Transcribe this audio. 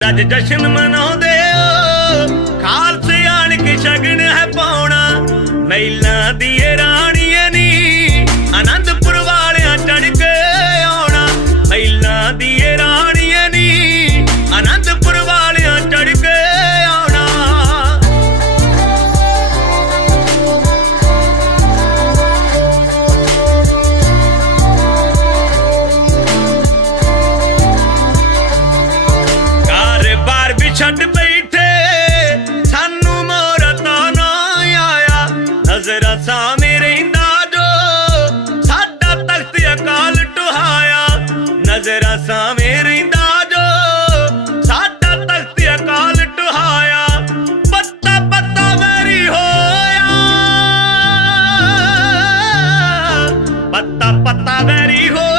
ਅੱਜ ਜਸ਼ਨ ਮਨਾਉਂਦੇ ਓ ਖਾਲਸੇ ਆਣ ਕੇ ਸ਼ਗਨ ਹੈ ਪਾਉਣਾ। ਮਹਿਲਾ ਦੀ ਜ਼ਰਾ ਸਾਵੇਂ ਰਹਿੰਦਾ ਜੋ ਸਾਡਾ ਤਖਤ ਅਕਾਲ ਟੁਹਾਇਆ, ਪੱਤਾ ਪੱਤਾ ਮੈਰੀ ਹੋਇਆ। ਪੱਤਾ ਪੱਤਾ ਮੈਰੀ ਹੋ